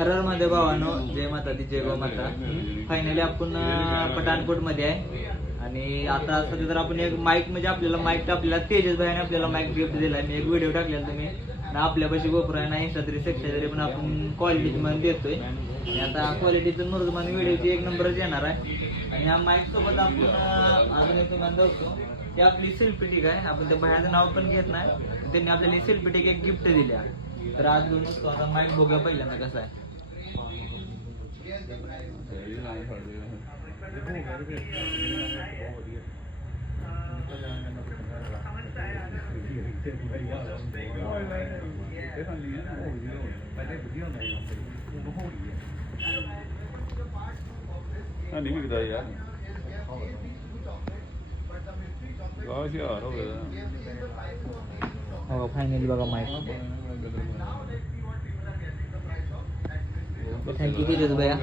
हरर मध्ये भावानो, जय माता दी जय गो माता. फायनली आपण पठाणकोट मध्ये आहे आणि आता सध्या तर आपण एक माईक म्हणजे आपल्याला तेजस भाईने आपल्याला माईक गिफ्ट दिलाय. मी एक व्हिडिओ टाकलेला तुम्ही ना, आपल्यापाशी गोपुर आहे ना इंस्टा 360 पण आपण क्वालिटी मध्ये देतोय आणि आता क्वालिटीचं मुरुजमान व्हिडिओची एक नंबरच येणार आहे. आणि या माईक सोबत आपण अजून एक तुम्हाला दाखवतो, ते आपली सेल्फी टिक आहे. आपण त्या बाहेरचं नाव पण घेत नाही, त्यांनी आपल्याला सेल्फी टिक एक गिफ्ट दिल्या. तर आज दोन वस्तू आता माईक बघूया पहिल्यांदा कसा आहे. ਨਹੀਂ ਵਿਕਦਾ ਯਾਰ ਗਾਹ ਹੁਸ਼ਿਆਰ ਹੋ ਗਿਆ हो फायनली बघा माईक. थँक्यू तेजस भैया.